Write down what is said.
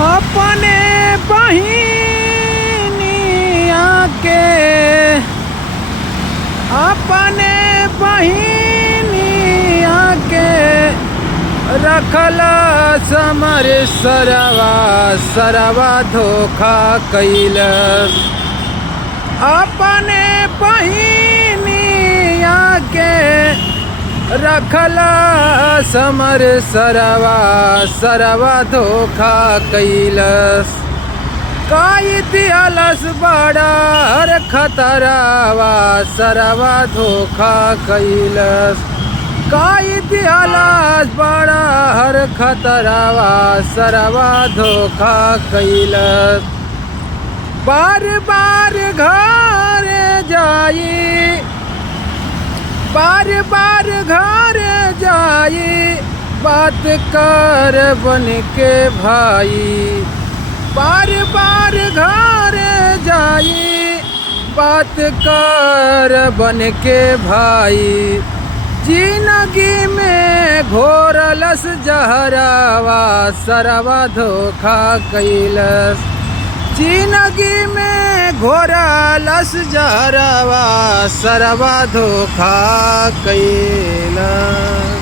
अपने बहिनिया के अपने बहिनिया के रखला समर सरवा धोखा कैलस। अपने बहिनिया के रखला समर सरवा धोखा कैलस। काई दियालस बड़ा हर खतरावा सरवा धोखा कैलस। काई दियालस बड़ा हर खतरावा सरवा धोखा कैलस। बार बार घर जाई बार बार घर जाई बात कर बन के भाई। बार बार घर जाई बात कर बन के भाई। जिंदगी में घोरलस जहरावा सरवा धोखा कैलस। जिंदगी में घोरलस जहरावा सरवा धोखा कैलस।